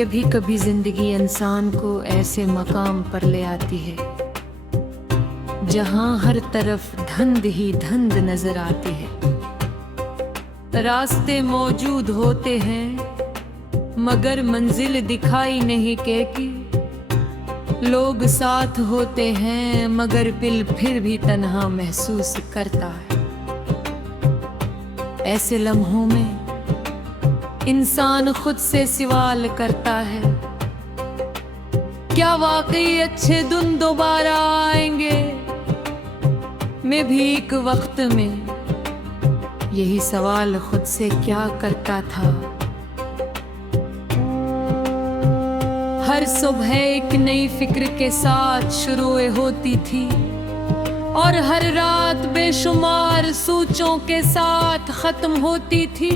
कभी कभी जिंदगी इंसान को ऐसे मकाम पर ले आती है जहां हर तरफ धुंध ही धुंध नजर आती है। रास्ते मौजूद होते हैं मगर मंजिल दिखाई नहीं कहती। लोग साथ होते हैं मगर दिल फिर भी तन्हा महसूस करता है। ऐसे लम्हों में इंसान खुद से सवाल करता है, क्या वाकई अच्छे दिन दोबारा आएंगे? मैं भी एक वक्त में यही सवाल खुद से क्या करता था। हर सुबह एक नई फिक्र के साथ शुरू होती थी और हर रात बेशुमार सोचों के साथ खत्म होती थी।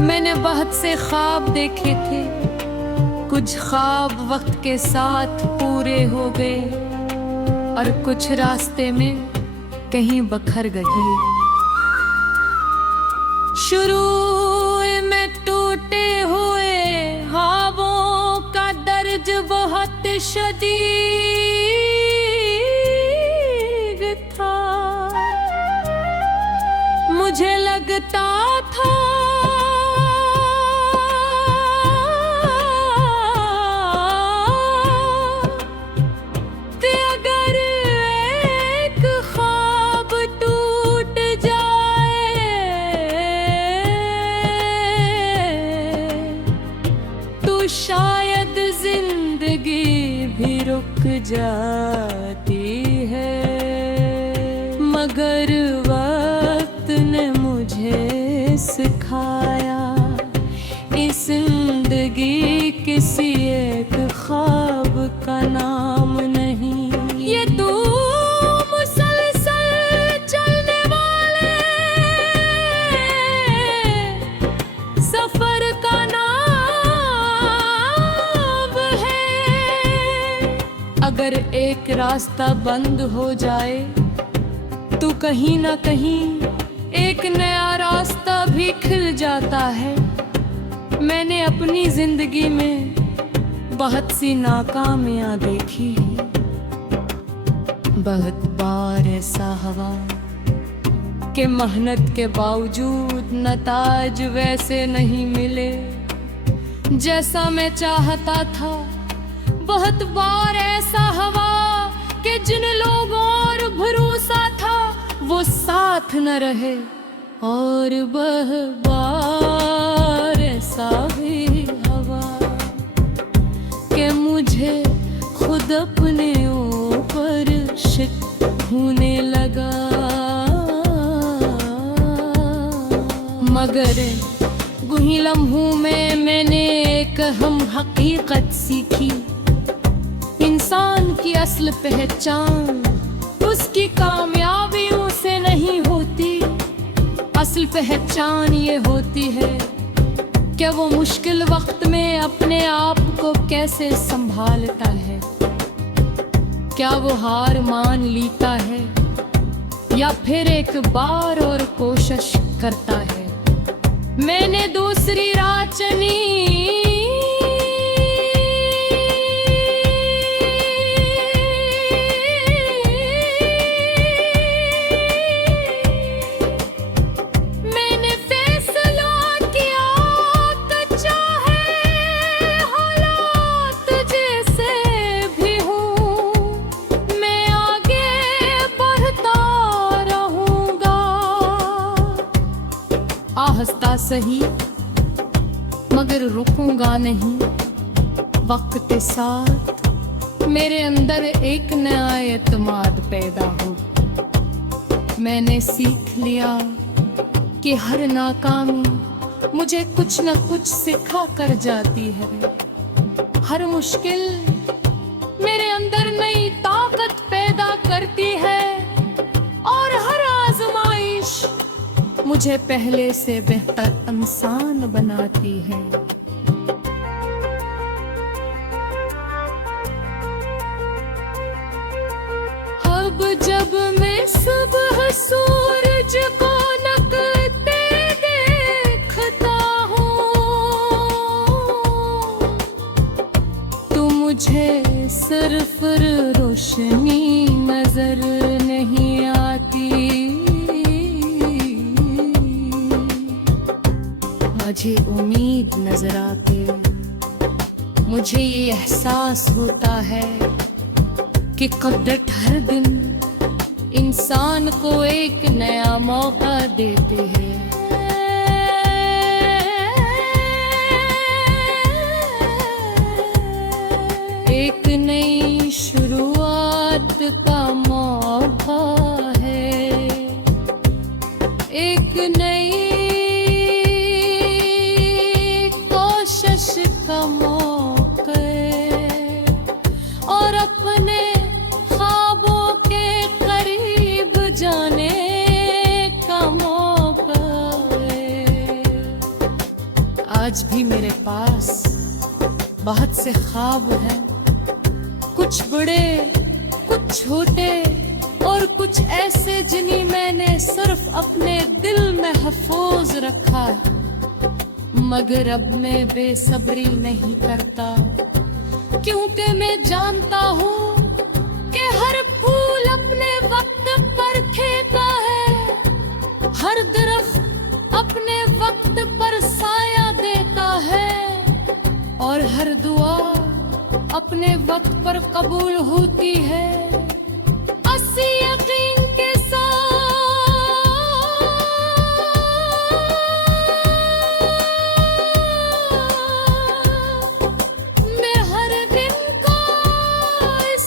मैंने बहुत से ख्वाब देखे थे, कुछ ख्वाब वक्त के साथ पूरे हो गए और कुछ रास्ते में कहीं बखर गए। शुरू में टूटे हुए ख्वाबों का दर्द बहुत शदीद था। मुझे लगता था शायद जिंदगी भी रुक जाती है, मगर वक्त ने मुझे सिखाया इस जिंदगी किसी एक ख्वाब का नाम नहीं। ये तो मुसलसल चलने वाले सफर का अगर एक रास्ता बंद हो जाए तो कहीं ना कहीं एक नया रास्ता भी खिल जाता है। मैंने अपनी जिंदगी में बहुत सी नाकामियां देखी हैं। बहुत बार ऐसा हुआ कि मेहनत के बावजूद नताज वैसे नहीं मिले जैसा मैं चाहता था। बहुत बार ऐसा हुआ कि जिन लोगों और भरोसा था वो साथ न रहे, और बहुत बार ऐसा भी हुआ कि मुझे खुद अपने ऊपर शक होने लगा। मगर गुही लम्हों में मैंने एक अहम हकीकत सीखी, इंसान की असल पहचान उसकी कामयाबियों से नहीं होती। असल पहचान ये होती है कि वो मुश्किल वक्त में अपने आप को कैसे संभालता है। क्या वो हार मान लेता है या फिर एक बार और कोशिश करता है। मैंने दूसरी राह चुनी, आहिस्ता सही मगर रुकूंगा नहीं। वक्त के साथ मेरे अंदर एक नया एतमाद पैदा हो। मैंने सीख लिया कि हर नाकामी मुझे कुछ न कुछ सिखा कर जाती है। हर मुश्किल मेरे अंदर नई ताकत पैदा करती है और हर आजमाइश मुझे पहले से बेहतर इंसान बनाती है। अब जब मैं सुबह सूरज को नकलते देखता हूँ मुझे सिर्फ रोशनी नजर नहीं आती, मुझे उम्मीद नजर आती। मुझे ये एहसास होता है कि कुदरत हर दिन इंसान को एक नया मौका देते हैं। एक नई शुरुआत का मौका है, एक नई कोशिश का मौका है, और अपने ख्वाबों के करीब जाने का मौका है। आज भी मेरे पास बहुत से ख्वाब हैं, कुछ बड़े, कुछ छोटे, और कुछ ऐसे जिन्हें मैंने सिर्फ अपने दिल में महफूज रखा। मगर अब मैं बेसब्री नहीं करता, क्योंकि मैं जानता हूँ कि हर फूल अपने वक्त पर खिलता है, हर दरख्त अपने वक्त पर साया देता है, और हर दुआ अपने वक्त पर कबूल होती है। अस्सी यकीन के साथ मैं हर दिन को इस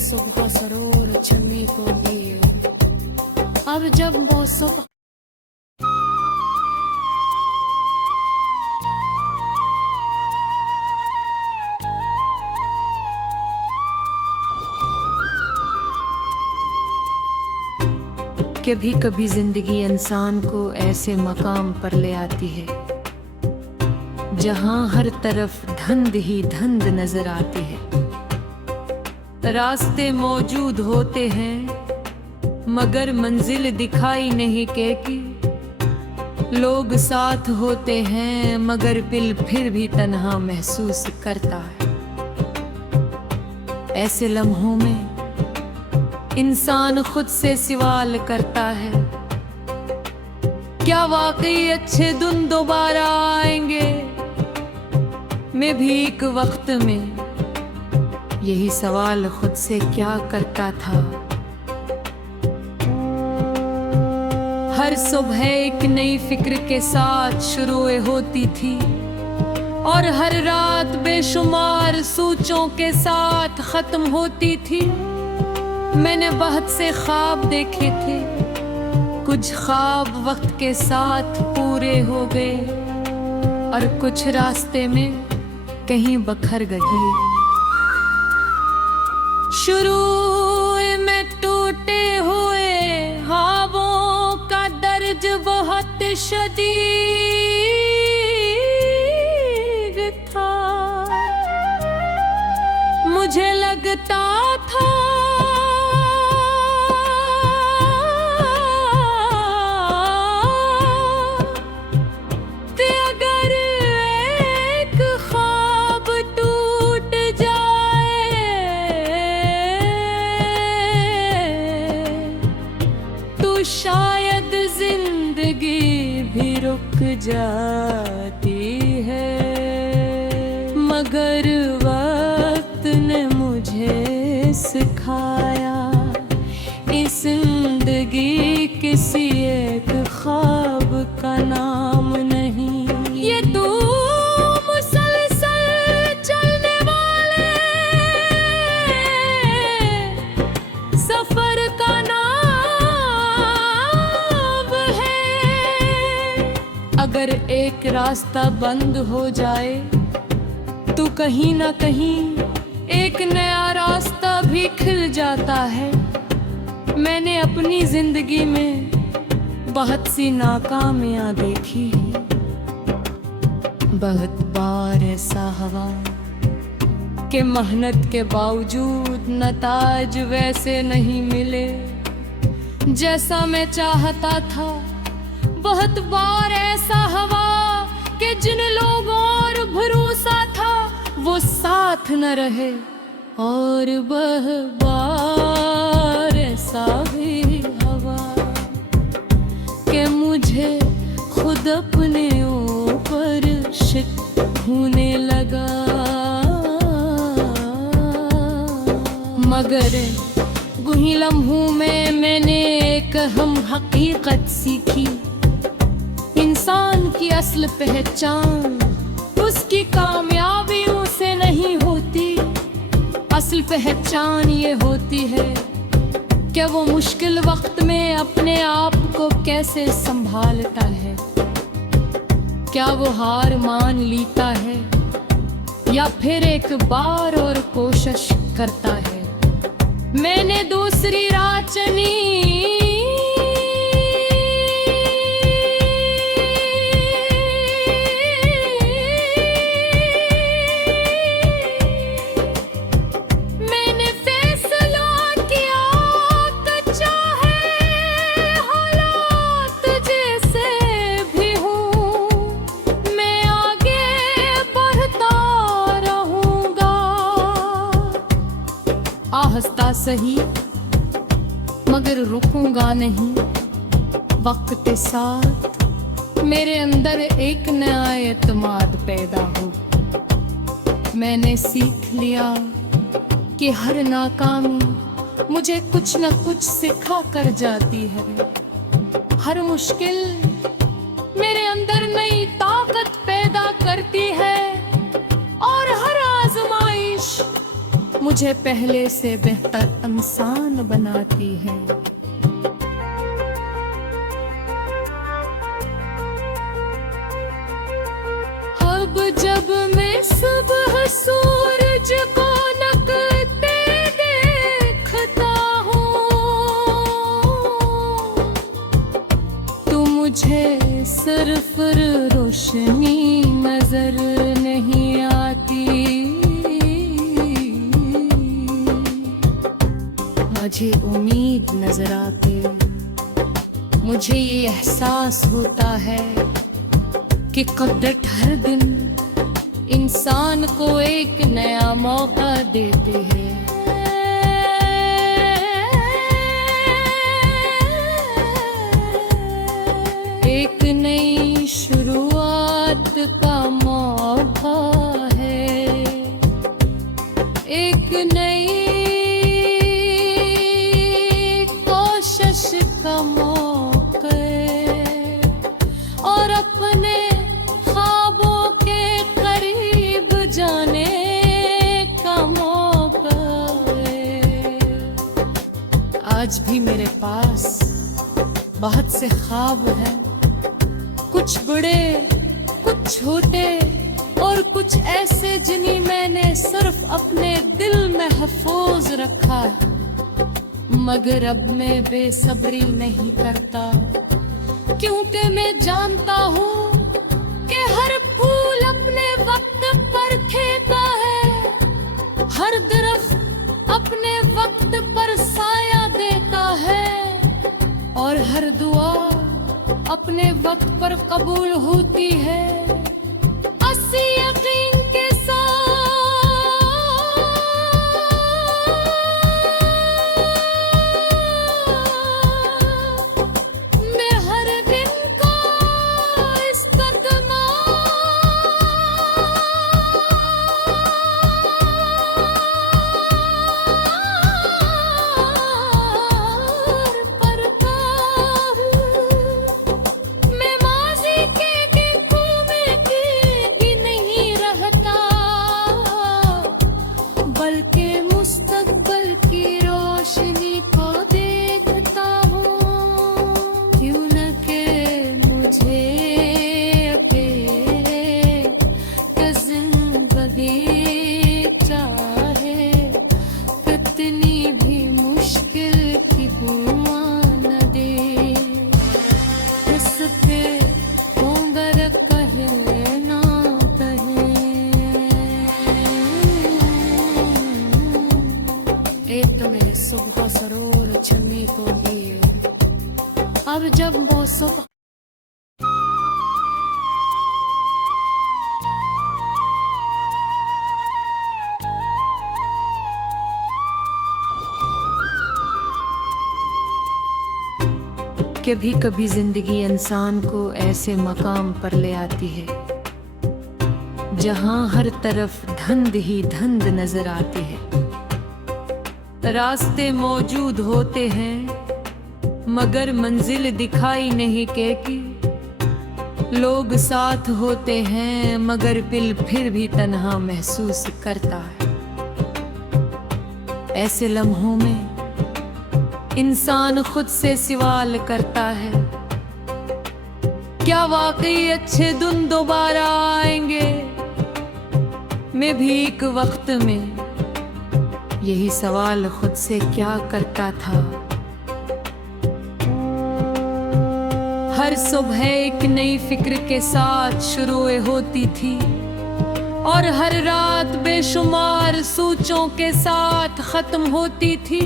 सुबह सरोर छन्नी को लिए, अब जब वो सुबह कभी कभी जिंदगी इंसान को ऐसे मकाम पर ले आती है जहां हर तरफ धुंध ही धुंध नजर आती है। रास्ते मौजूद होते हैं मगर मंजिल दिखाई नहीं देती। लोग साथ होते हैं मगर दिल फिर भी तन्हा महसूस करता है। ऐसे लम्हों में इंसान खुद से सवाल करता है, क्या वाकई अच्छे दिन दोबारा आएंगे? मैं भी एक वक्त में यही सवाल खुद से क्या करता था। हर सुबह एक नई फिक्र के साथ शुरू होती थी और हर रात बेशुमार सोचों के साथ खत्म होती थी। मैंने बहुत से ख्वाब देखे थे, कुछ ख्वाब वक्त के साथ पूरे हो गए और कुछ रास्ते में कहीं बखर गए। शुरू में टूटे हुए ख्वाबों का दर्द बहुत शदीद था। मुझे लगता था शायद जिंदगी भी रुक जाती है, मगर वक्त ने मुझे सिखाया इस जिंदगी किसी एक अगर एक रास्ता बंद हो जाए तो कहीं ना कहीं एक नया रास्ता भी खिल जाता है। मैंने अपनी जिंदगी में बहुत सी नाकामियां देखी हैं। बहुत बार ऐसा हुआ कि मेहनत के बावजूद नताज वैसे नहीं मिले जैसा मैं चाहता था। बहुत बार ऐसा हुआ कि जिन लोगों और भरोसा था वो साथ न रहे। और बहुत बार ऐसा भी हुआ कि मुझे खुद अपने ऊपर शक होने लगा। मगर गुही लम्हों में मैंने एक अहम हकीकत सीखी। इंसान की असल पहचान उसकी कामयाबियों से नहीं होती। असल पहचान ये होती है कि वो मुश्किल वक्त में अपने आप को कैसे संभालता है। क्या वो हार मान लेता है या फिर एक बार और कोशिश करता है। मैंने दूसरी राह चुनी। मैंने फैसला किया कि चाहे हालात जैसे भी हूँ मैं आगे बढ़ता रहूँगा। आहिस्ता सही मगर रुकूंगा नहीं। वक्त के साथ मेरे अंदर एक नया एतमाद पैदा हो। मैंने सीख लिया कि हर नाकामी मुझे कुछ न कुछ सिखा कर जाती है। हर मुश्किल मेरे अंदर नई ताकत पैदा करती है और हर आजमाइश मुझे पहले से बेहतर इंसान बनाती है। अब जब मैं सुबह सूरज को नकते देखता हूँ तो मुझे सिर्फ रोशनी नजर नहीं आती। मुझे उम्मीद नजर आती। मुझे ये एहसास होता है कि कुदरत हर दिन इंसान को एक नया मौका देते हैं। एक नई शुरुआत का मौका है। एक नई कोशिश का मौका और अपने ख्वाबों के करीब जाने का मौका है। आज भी मेरे पास बहुत से ख्वाब हैं। कुछ बड़े, कुछ छोटे और कुछ ऐसे जिन्हें मैंने सिर्फ अपने दिल में महफूज रखा है। मगर अब मैं बेसब्री नहीं करता क्योंकि मैं जानता हूँ कि हर फूल अपने वक्त पर खिलता है। हर दरख्त अपने वक्त पर साया देता है और हर दुआ अपने वक्त पर कबूल होती है। अस्सी यकीन के कभी कभी जिंदगी इंसान को ऐसे मकाम पर ले आती है जहां हर तरफ धुंध ही धुंध नजर आती है। रास्ते मौजूद होते हैं मगर मंजिल दिखाई नहीं देती। लोग साथ होते हैं मगर दिल फिर भी तन्हा महसूस करता है। ऐसे लम्हों में इंसान खुद से सवाल करता है, क्या वाकई अच्छे दिन दोबारा आएंगे? मैं भी एक वक्त में यही सवाल खुद से क्या करता था। हर सुबह एक नई फिक्र के साथ शुरू होती थी और हर रात बेशुमार सोचों के साथ खत्म होती थी।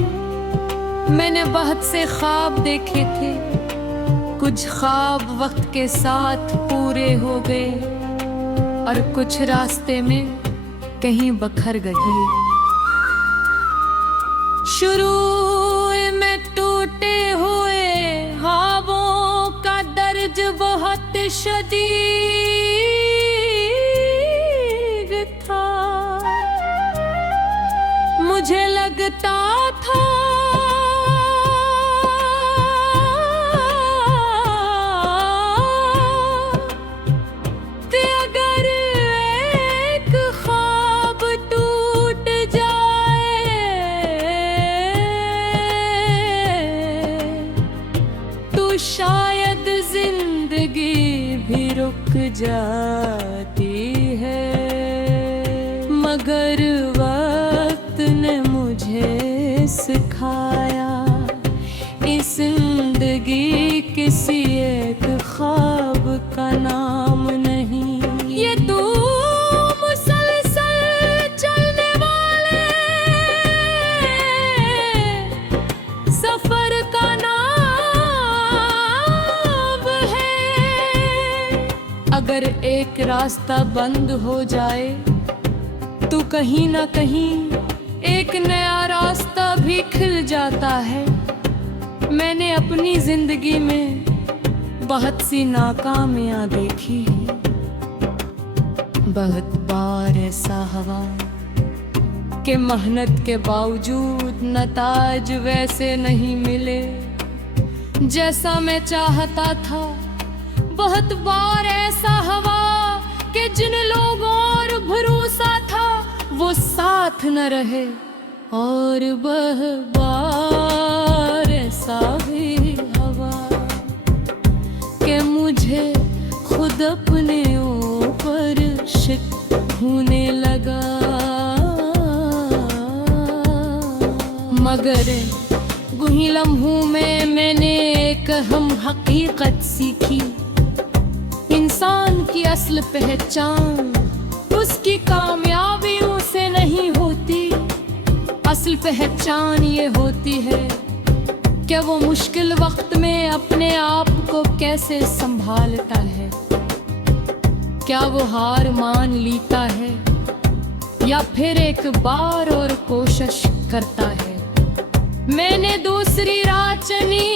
मैंने बहुत से ख्वाब देखे थे, कुछ ख्वाब वक्त के साथ पूरे हो गए और कुछ रास्ते में कहीं बखर गए। शुरू में टूटे हुए ख्वाबों का दर्द बहुत शदीद था। मुझे लगता था शायद जिंदगी भी रुक जाती है, मगर वक्त ने मुझे सिखाया इस जिंदगी किसी एक ख्वाब का नाम नहीं। ये तो मुसलसल चलने वाले सफर का अगर एक रास्ता बंद हो जाए तो कहीं ना कहीं एक नया रास्ता भी खिल जाता है। मैंने अपनी जिंदगी में बहुत सी नाकामियां देखी हैं। बहुत बार ऐसा हुआ कि मेहनत के बावजूद नताज वैसे नहीं मिले जैसा मैं चाहता था। बहुत बार ऐसा हुआ कि जिन लोगों और भरोसा था वो साथ न रहे, और बहुत बार ऐसा भी हुआ कि मुझे खुद अपने ऊपर शक होने लगा। मगर गुही लम्हों में मैंने एक अहम हकीकत सीखी, इंसान की असल पहचान उसकी कामयाबियों से नहीं होती। असल पहचान ये होती है कि वो मुश्किल वक्त में अपने आप को कैसे संभालता है। क्या वो हार मान लेता है या फिर एक बार और कोशिश करता है। मैंने दूसरी राह चुनी,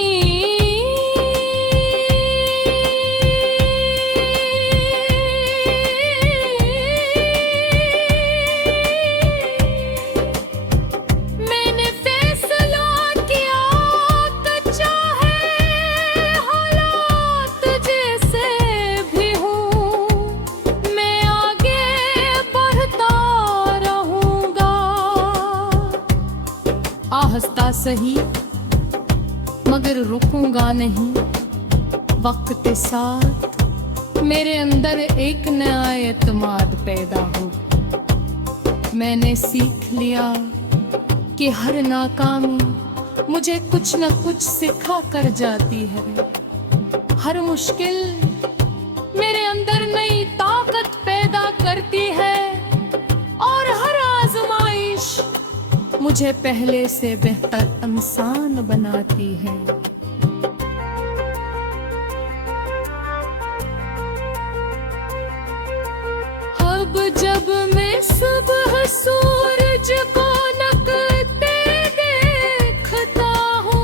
आहिस्ता सही मगर रुकूंगा नहीं। वक्त के साथ मेरे अंदर एक नया एतमाद पैदा हो। मैंने सीख लिया कि हर नाकामी मुझे कुछ न कुछ सिखा कर जाती है। हर मुश्किल मेरे अंदर नई ताकत पैदा करती है और हर आजमाइश मुझे पहले से बेहतर इंसान बनाती है। अब जब मैं सुबह सूरज को नकलते देखता हूँ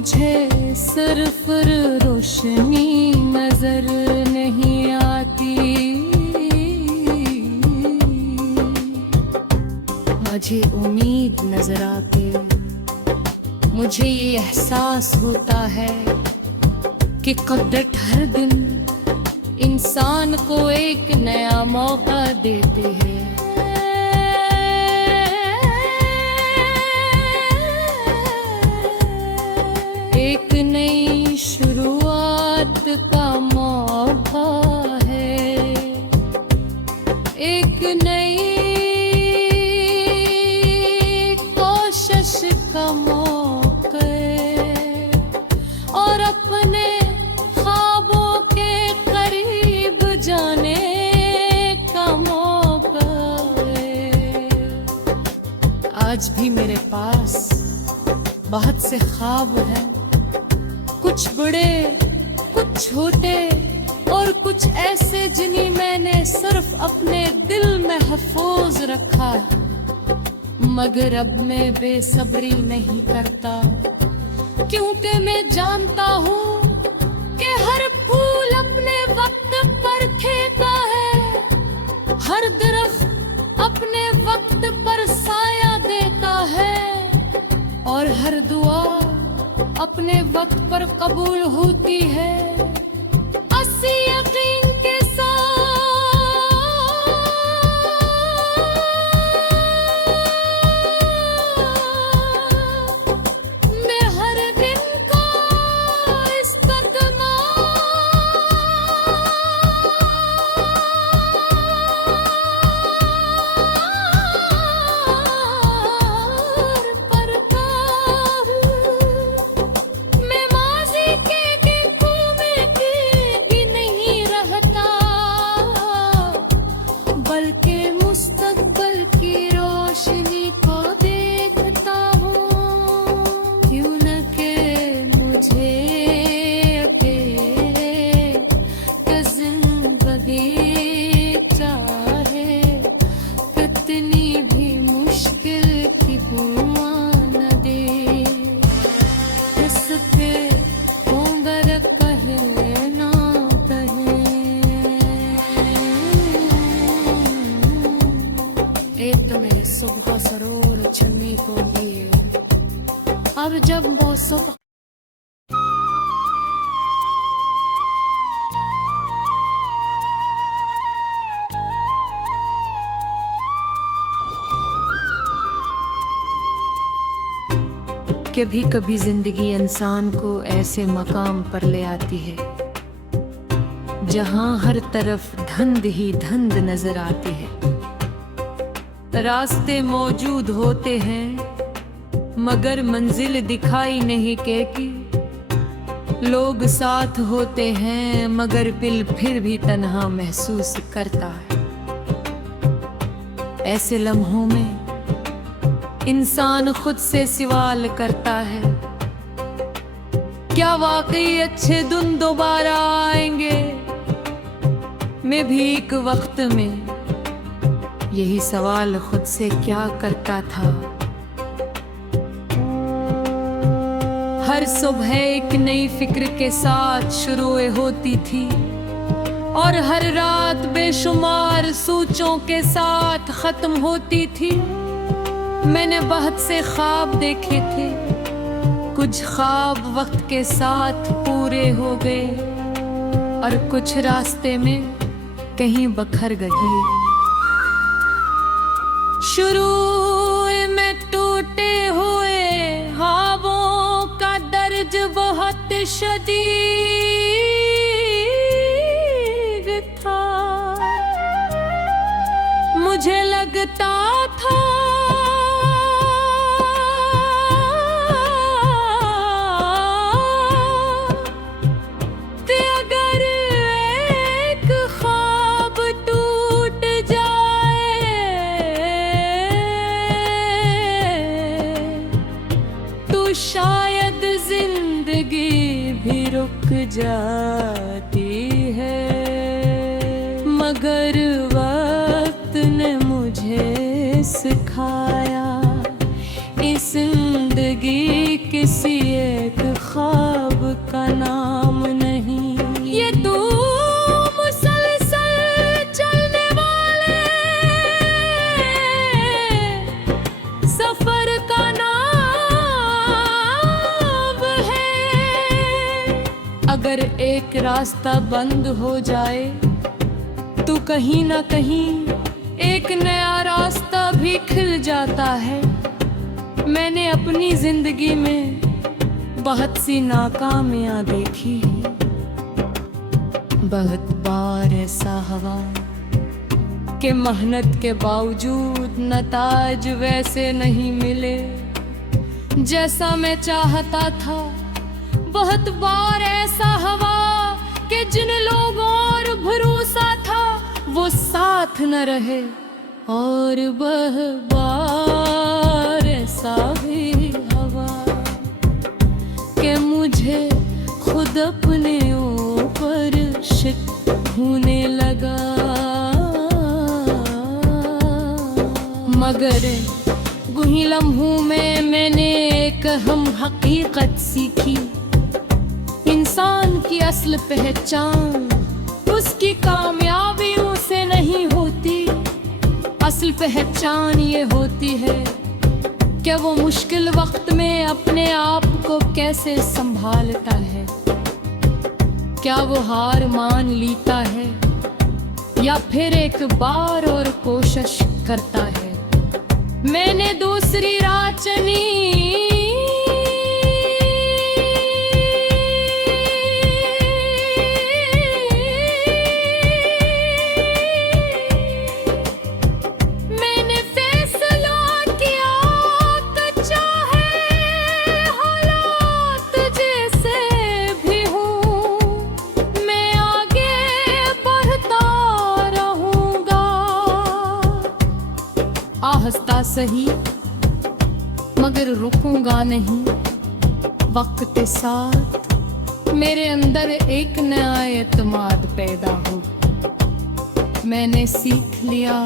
मुझे सिर्फ रोशनी नजर नहीं आती, मुझे उम्मीद नजर आती। मुझे ये एहसास होता है कि कुदरत हर दिन इंसान को एक नया मौका देते हैं। एक नई शुरुआत का मौका है, एक नई कोशिश का मौका है, और अपने ख्वाबों के करीब जाने का मौका है। आज भी मेरे पास बहुत से ख्वाब हैं, कुछ बड़े, कुछ छोटे और कुछ ऐसे जिन्हें मैंने सिर्फ अपने दिल में महफूज रखा। मगर अब मैं बेसब्री नहीं करता, क्योंकि मैं जानता हूँ कि हर फूल अपने वक्त पर खिलता है, हर दरख्त अपने वक्त पर साया देता है, और हर दुआ अपने वक्त पर कबूल होती है। अस्सी यकीन के साथ मैं हर दिन को इस्तेमाल करता हूँ। मैं माज़ी के दिनों में भी नहीं रहता, बल्कि मुस्तकबिल की रोशनी को देखता हूँ। क्यों न के मुझे अकेले के जिंदगी चाहे, कितनी भी मुश्किल की दुआ न दे। इसके उम्र कहे ना कहे, एक तो मेरे सुबह सरोर छन्नी को लिए, अब जब वो सुबह कभी कभी जिंदगी इंसान को ऐसे मकाम पर ले आती है जहां हर तरफ धुंध ही धुंध नजर आती है। रास्ते मौजूद होते हैं मगर मंजिल दिखाई नहीं देती, लोग साथ होते हैं मगर दिल फिर भी तन्हा महसूस करता है। ऐसे लम्हों में इंसान खुद से सवाल करता है, क्या वाकई अच्छे दिन दोबारा आएंगे? मैं भी एक वक्त में यही सवाल खुद से क्या करता था। हर सुबह एक नई फिक्र के साथ शुरू होती थी, और हर रात बेशुमार सोचों के साथ खत्म होती थी। मैंने बहुत से ख्वाब देखे थे, कुछ ख्वाब वक्त के साथ पूरे हो गए और कुछ रास्ते में कहीं बखर गए। शुरू में टूटे हुए ख्वाबों का दर्द बहुत शदीद था। मुझे लगता था शायद जिंदगी भी रुक जाती है, मगर वक्त ने मुझे सिखाया इस जिंदगी किसी एक अगर एक रास्ता बंद हो जाए तो कहीं ना कहीं एक नया रास्ता भी खिल जाता है। मैंने अपनी जिंदगी में बहुत सी नाकामियां देखी हैं। बहुत बार ऐसा हुआ कि मेहनत के बावजूद नताज वैसे नहीं मिले जैसा मैं चाहता था। बहुत बार ऐसा हुआ कि जिन लोगों और भरोसा था वो साथ न रहे। और बहुत बार ऐसा भी हुआ कि मुझे खुद अपने ऊपर शक होने लगा। मगर गुही लम्हों में मैंने एक अहम हकीकत सीखी। इंसान की असल पहचान उसकी कामयाबियों से नहीं होती। असल पहचान ये होती है कि वो मुश्किल वक्त में अपने आप को कैसे संभालता है। क्या वो हार मान लेता है या फिर एक बार और कोशिश करता है। मैंने दूसरी राह चुनी। मैंने फैसला किया कि चाहे हालात जैसे भी हों मैं आगे बढ़ता रहूंगा। आहिस्ता सही मगर रुकूंगा नहीं। वक्त के साथ मेरे अंदर एक नया एतमाद पैदा हो। मैंने सीख लिया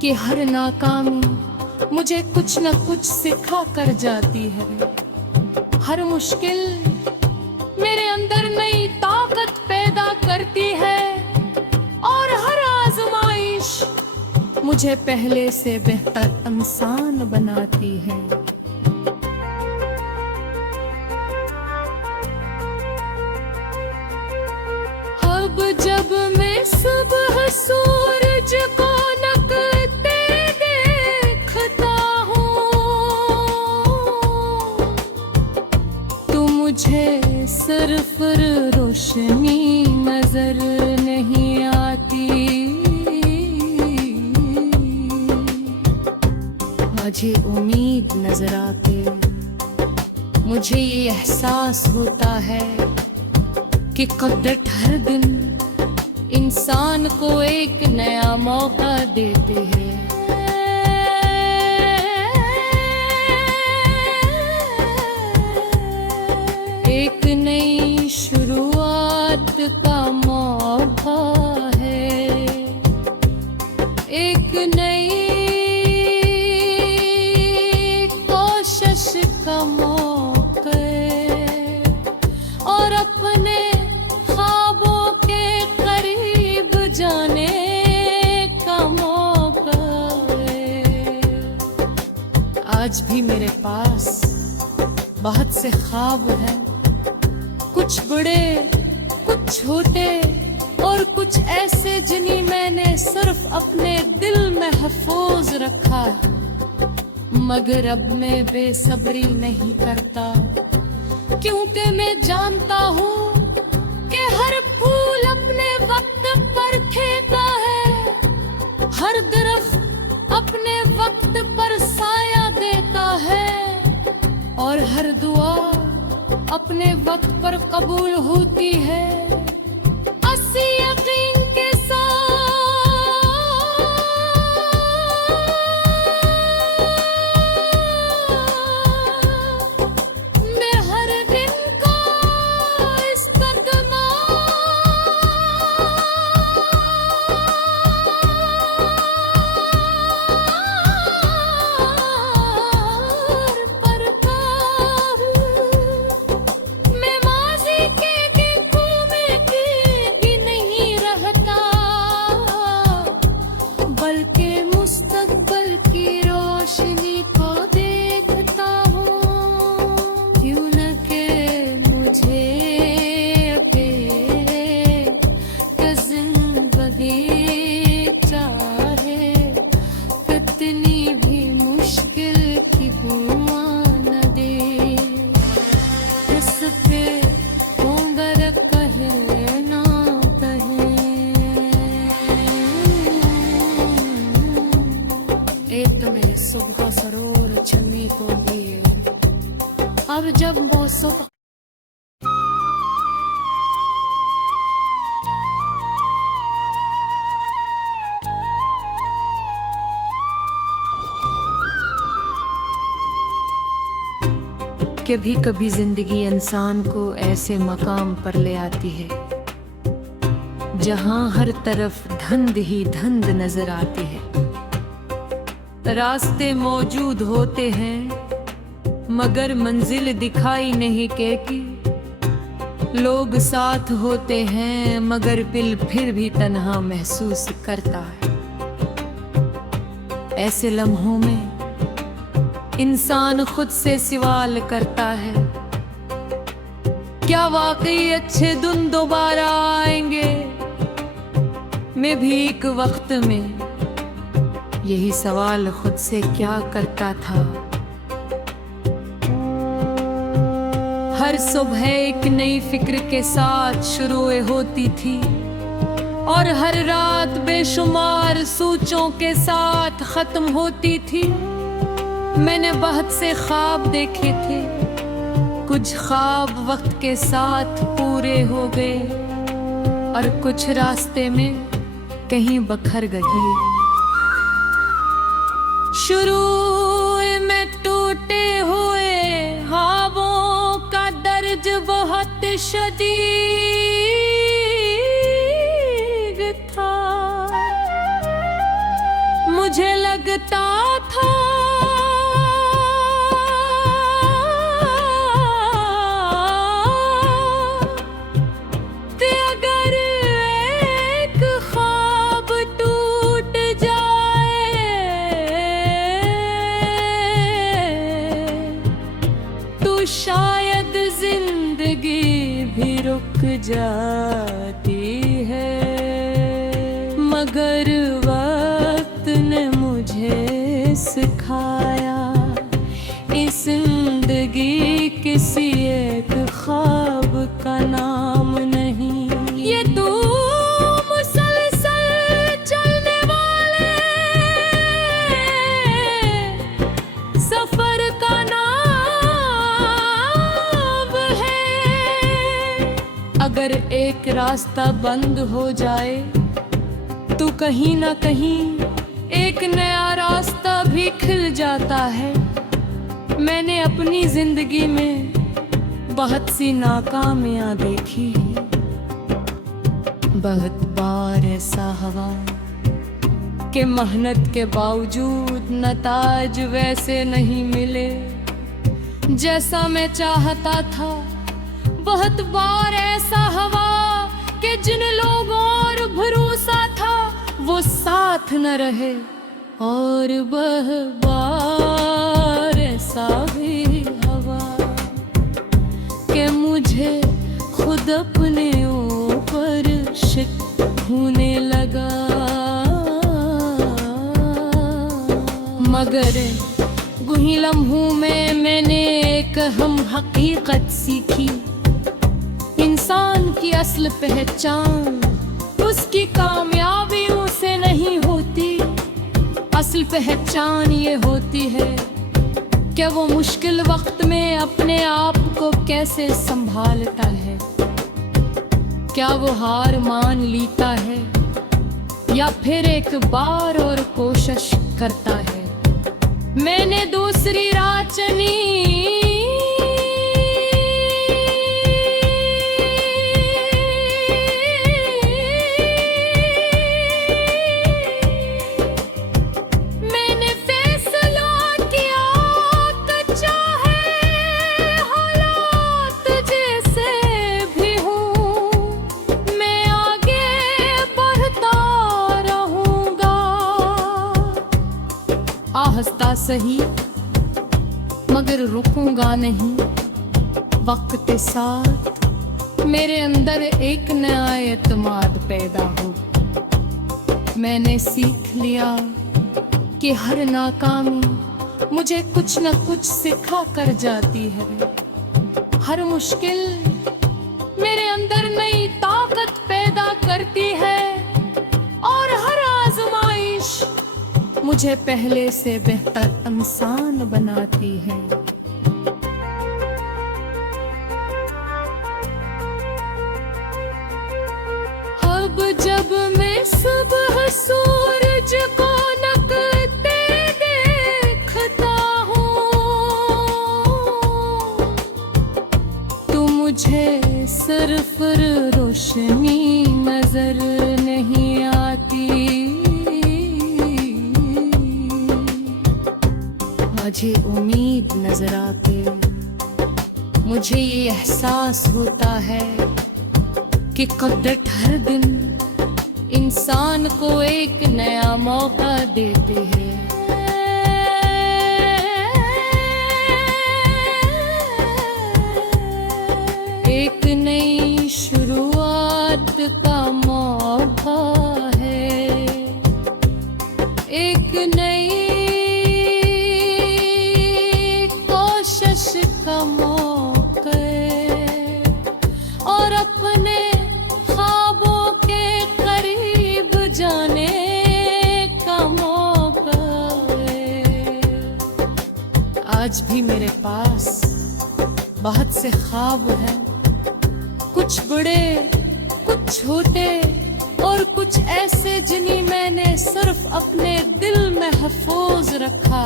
कि हर नाकामी मुझे कुछ न कुछ सिखा कर जाती है। हर मुश्किल मेरे अंदर नई ताकत पैदा करती है और हर आजमाइश मुझे पहले से बेहतर इंसान बनाती है। अब जब मैं सुबह सूरज को नकते देखता हूँ तो मुझे सिर्फ रोशनी नजर नहीं आती। मुझे उम्मीद नजर आती। मुझे ये एहसास होता है कि कुदरत हर दिन इंसान को एक नया मौका देते हैं। एक नई शुरुआत का मौका है। एक नई कोशिश का मौका है और अपने ख्वाबों के करीब जाने का मौका है। आज भी मेरे पास बहुत से ख्वाब हैं, कुछ बड़े कुछ छोटे और कुछ ऐसे जिन्हें मैंने सिर्फ अपने दिल में महफूज रखा। मगर अब मैं बेसब्री नहीं करता क्योंकि मैं जानता हूँ कि हर फूल अपने वक्त पर खिलता है। हर दरख्त अपने वक्त पर साया देता है और हर दुआ अपने वक्त पर कबूल होती है। अस्सी यकीन के मैं हर दिन को इस्तकबाल करता हूँ। मैं माज़ी के दिनों में कभी कभी जिंदगी इंसान को ऐसे मकाम पर ले आती है जहां हर तरफ धुंध ही धुंध नजर आती है। रास्ते मौजूद होते हैं मगर मंजिल दिखाई नहीं केकी। लोग साथ होते हैं मगर दिल फिर भी तन्हा महसूस करता है। ऐसे लम्हों में इंसान खुद से सवाल करता है, क्या वाकई अच्छे दिन दोबारा आएंगे? मैं भी एक वक्त में यही सवाल खुद से क्या करता था। हर सुबह एक नई फिक्र के साथ शुरू होती थी और हर रात बेशुमार सोचों के साथ खत्म होती थी। मैंने बहुत से ख्वाब देखे थे, कुछ ख्वाब वक्त के साथ पूरे हो गए और कुछ रास्ते में कहीं बखर गई। शुरू में टूटे हुए ख्वाबों का दर्द बहुत शदीद था। मुझे लगता था शायद जिंदगी भी रुक जाती है, मगर वक्त ने मुझे सिखाया इस जिंदगी किसी एक ख्वाब का नाम नहीं। ये तो मुसलसल चलने वाले सफर का अगर एक रास्ता बंद हो जाए तो कहीं ना कहीं एक नया रास्ता भी खिल जाता है। मैंने अपनी जिंदगी में बहुत सी नाकामियां देखी, बहुत बार ऐसा हुआ कि मेहनत के बावजूद नताज वैसे नहीं मिले जैसा मैं चाहता था। बहुत बार ऐसा हुआ कि जिन लोगों और भरोसा था वो साथ न रहे, और बहुत बार ऐसा भी हुआ कि मुझे खुद अपने ऊपर शक होने लगा। मगर गुही लम्हों में मैंने एक अहम हकीकत सीखी, इंसान की असल पहचान उसकी कामयाबियों से नहीं होती। असल पहचान ये होती है कि वो मुश्किल वक्त में अपने आप को कैसे संभालता है। क्या वो हार मान लेता है या फिर एक बार और कोशिश करता है। मैंने दूसरी राह चुनी, आहिस्ता सही मगर रुकूंगा नहीं। वक्त के साथ मेरे अंदर एक नया एतमाद पैदा हो। मैंने सीख लिया कि हर नाकामी मुझे कुछ न कुछ सिखा कर जाती है। हर मुश्किल मेरे अंदर नई ताकत पैदा करती है और हर आजमाइश मुझे पहले से बेहतर इंसान बनाती है। अब जब मैं सुबह सूरज को नकलते देखता हूँ मुझे सिर्फ रोशनी नजर नहीं आती, मुझे उम्मीद नजर आती। मुझे ये एहसास होता है कि कुदरत हर दिन इंसान को एक नया मौका देते हैं। एक नई शुरुआत का मौका है, एक नई कोशिश का मौका है, और अपने ख्वाबों के करीब जाने का मौका है। आज भी मेरे पास बहुत से ख्वाब हैं, कुछ बड़े, कुछ छोटे और कुछ ऐसे जिन्हें मैंने सिर्फ अपने दिल में महफूज रखा।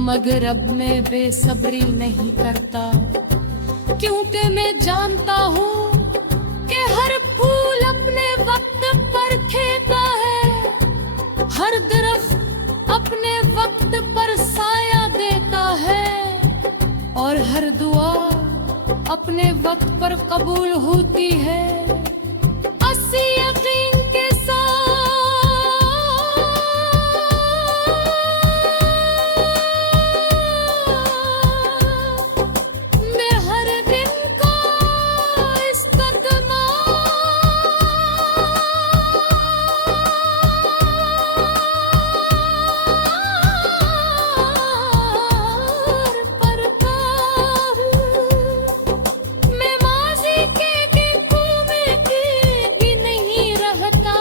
मगर अब मैं बेसब्री नहीं करता, क्योंकि मैं जानता हूँ कि हर फूल अपने वक्त पर खिलता है, हर दरख्त अपने वक्त पर साया देता है, और हर दुआ अपने वक्त पर कबूल होती है। अस्सी यकीन के साथ मैं हर दिन को इस्तकबाल करता हूँ। मैं माज़ी के दिनों में भी नहीं रहता,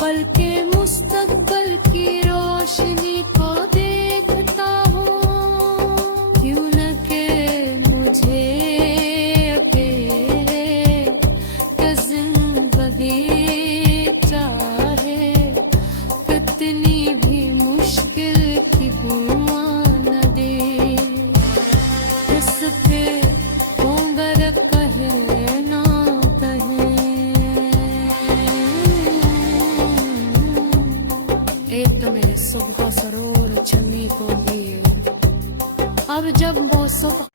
बल्कि मुस्तकबिल की रोशनी को देखता हूँ। क्यों न के मुझे अकेले के जिंदगी चाहे, कितनी भी मुश्किल की दुआ न दे। इस पे होंगर कहे ना कहे, एक तो मेरे सुबह सरोर छन्नी को लिए, अब जब वो सुबह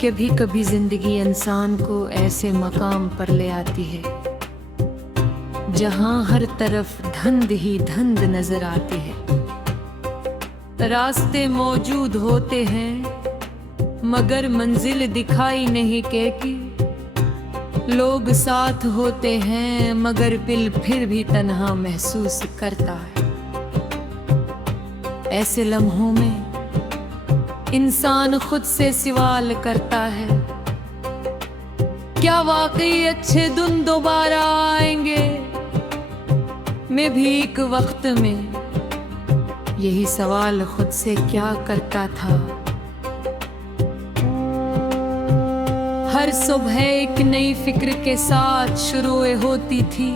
कभी कभी जिंदगी इंसान को ऐसे मकाम पर ले आती है जहां हर तरफ धुंध ही धुंध नजर आती है। रास्ते मौजूद होते हैं मगर मंजिल दिखाई नहीं देती, लोग साथ होते हैं मगर दिल फिर भी तन्हा महसूस करता है। ऐसे लम्हों में इंसान खुद से सवाल करता है, क्या वाकई अच्छे दिन दोबारा आएंगे? मैं भी एक वक्त में यही सवाल खुद से क्या करता था। हर सुबह एक नई फिक्र के साथ शुरू होती थी,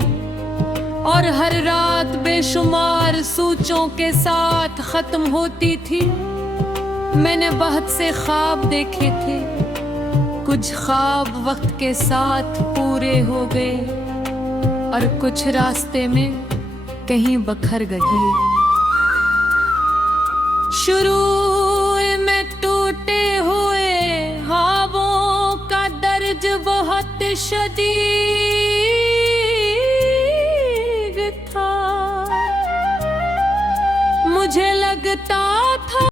और हर रात बेशुमार सोचों के साथ खत्म होती थी। मैंने बहुत से ख्वाब देखे थे, कुछ ख्वाब वक्त के साथ पूरे हो गए और कुछ रास्ते में कहीं बखर गए। शुरू में टूटे हुए ख्वाबों का दर्द बहुत शदीद था। मुझे लगता था